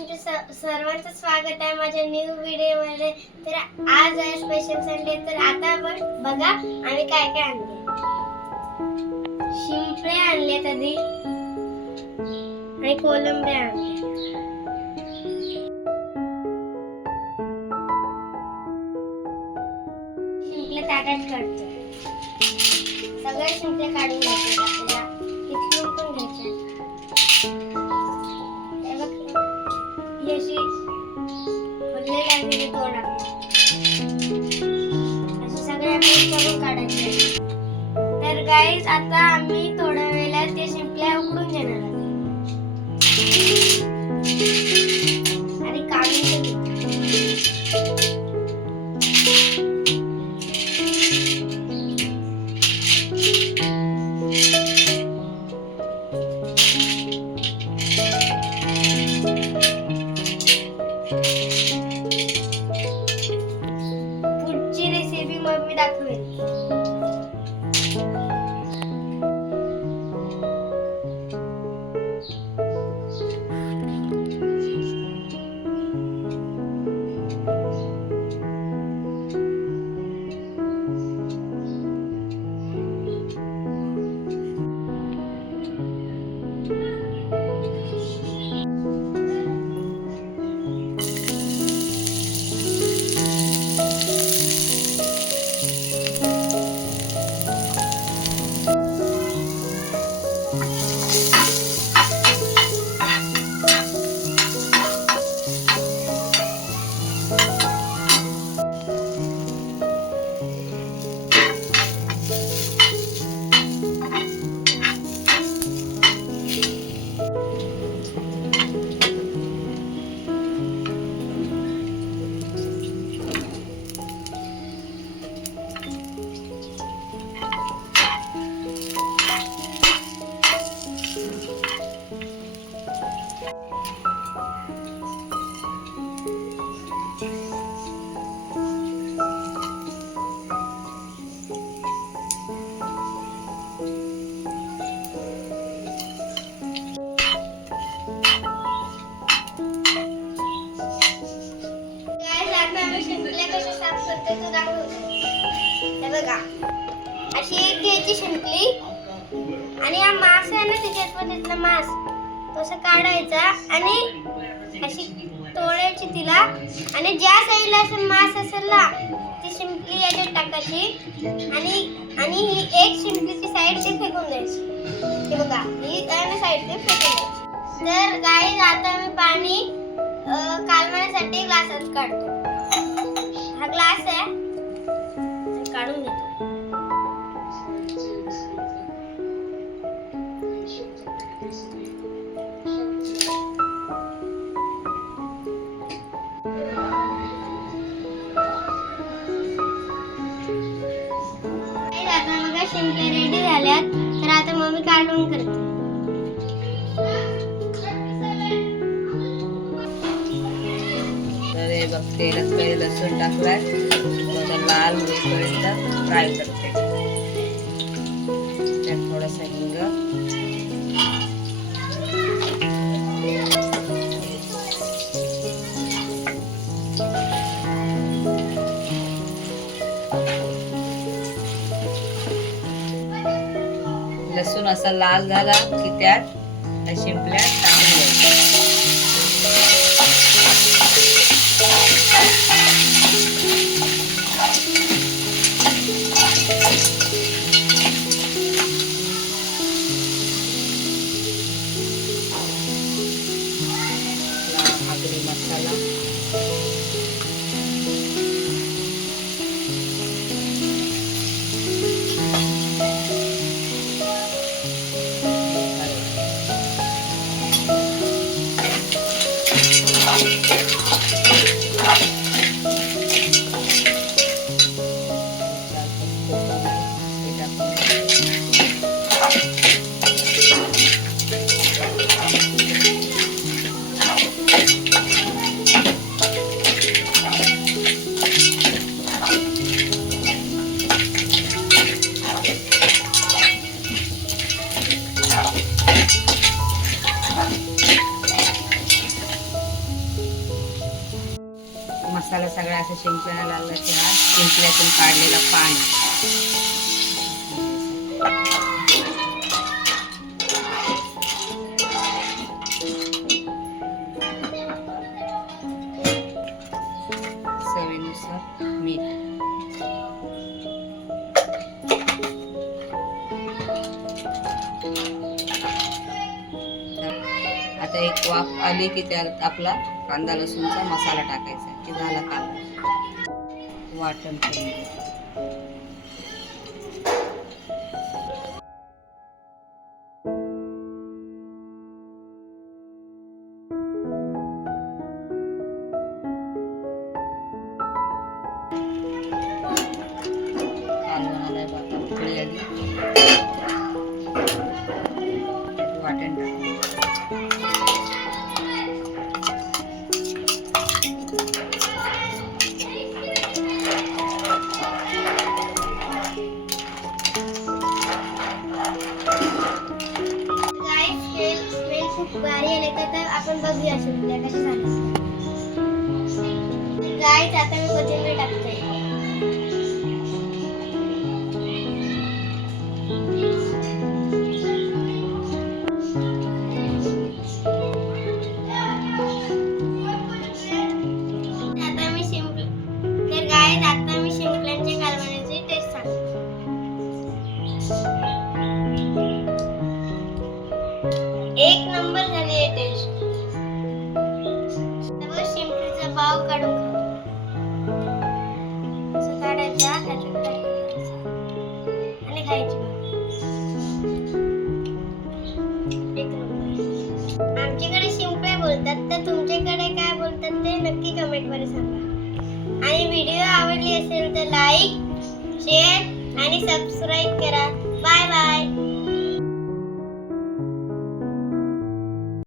तुमचं सर्वांचं स्वागत आहे माझ्या न्यू व्हिडिओ मध्ये। तर आज आहे स्पेशल संडे। तर आता बघा आम्ही काय काय आणले। शिंपले आणले आधी आणि कोलंबे आणले। शिंपले ताटात काढतो। सगळे शिंपले काढून घ्यायचे आपल्याला। इथून पण घ्यायचे। अशी फुले लागलेली तोडा असे सगळे आपण करून काढायचे। तर गाईज आता आम्ही थोड्या वेळात ते शिंपल्या उकडून घेणार आणि काढून घेऊ। मी दाखवेल। शिंपल्या कशा साफ करते तो दाखवते। बघा अशी एक घ्यायची शिंपली आणि हा मांस आहे ना त्याच्यातला मांस तसं काढायचा आणि अशी तोडायची तिला आणि ज्या साईडला असं मांस असेल ना ती शिंपली याच्यात टाकायची आणि ही एक शिंपलीची साईड ते फेकून द्यायची। हे बघा ही आहे साईड ते फेकून द्यायची। तर गाईज आता मी पाणी कालवण्यासाठी ग्लासात काढतो। हा ग्लास आहे काढून घेतो। आता बघा शिंपल्या रेडी झाल्यात। तर आता मम्मी काढून करते। तेलात काही लसूण टाकलाय लाल होईपर्यंत फ्राय करते। त्यात थोडासा हिंग लसूण असा लाल झाला की त्यात शिंपल्या टाकून द्यायच्या। आगरी मसाला सगळ्या अशा शिंपल्या लागल्या की हा शिंपल्यातून काढलेला पाणी. चवीनुसार मीठ. आता एक वाफ आली की त्यात आपला कांदा लसूणचा मसाला टाकायचा की झाला कांदा. वाटण करून घ्यायचं. कालवणाला आता उकळी आली, वाटण टाकायचं. स्मेल खूप भारी आले तर आपण बघूया शिंपल्या कशा झाल्या. गाईस आता मी कोथिंबीर टाकते. आता मी शिंपल्यांच्या कालवणाची टेस्ट सांगते. एक नंबर झाली आहे टेस्ट. शिंपलीचा पाव काढून असं काढायचा आणि खायची. एक नंबर. आमच्याकडे शिंपल्या बोलतात, तर तुमच्याकडे काय बोलतात ते नक्की कमेंट मध्ये सांगा. आणि व्हिडिओ आवडली असेल तर लाईक, शेअर आणि सबस्क्राईब करा.